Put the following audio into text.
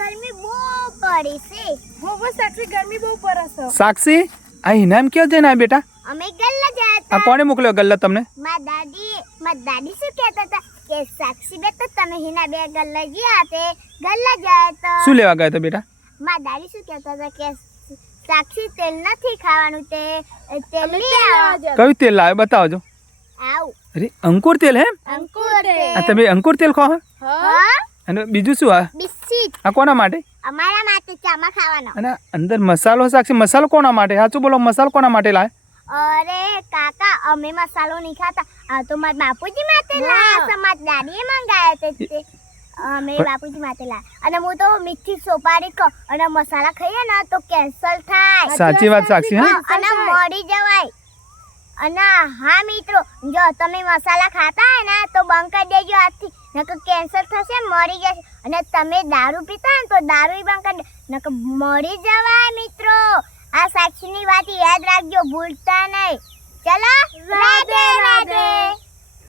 ગરમી બહુ પડી છે. હો સાક્ષી ગરમી બહુ પડે છે. સાક્ષી આ ઇનામ ક્યાં જઈને આ બેટા અમે ગલ્લા ગયા આ હતા. કોણે મોકલ્યો ગલ્લા તમને મારા દાદી શું કહેતા હતા કે સાક્ષી બેટા તમે હિના બે ગલ્લા ગયા તે ગલ્લા ગયા તો શું લેવા ગયા હતા બેટા મારા દાદી શું કહેતા હતા કે સાક્ષી તેલ નથી ખાવાનું તે તેલ લઈ આવો. કયું તેલ લાવ્યો બતાવજો આવ અરે અંકુર તેલ હે અંકુર આ તેલ. તમે અંકુર તેલ ખાઓ હે? હા અને બીજું શું આ બિસ્કિટ આ કોના માટે અમારા માટે ચામાં ખાવાનો. અને અંદર મસાલો સાક્ષી મસાલો કોના માટે સાચું બોલો મસાલો કોના માટે લાવે અરે કાકા અમે મસાલો નહીં ખાતા આ તો મારા બાપુજી માટે લાયા છે. મારી દાદીએ મંગાયા તે અમે બાપુજી માટે લાયા અને હું તો મીઠી સોપારી ખાઉં અને મસાલા ખાઈએ ને તો કેન્સલ થાય. સાચી વાત સાક્ષી હે અને મરી જવાય. અને હા મિત્રો જો તમે મસાલા ખાતા હોય ને તો બંધ કરી દેજો આજથી નકર કેન્સર થશે મરી જશે. અને તમે દારૂ પીતા હોય ને તો દારૂ બંધ કરી દે નકર મરી જવાય મિત્રો. આ સાક્ષીની વાત યાદ રાખજો ભૂલતા નહીં. ચલો રાધે રાધે.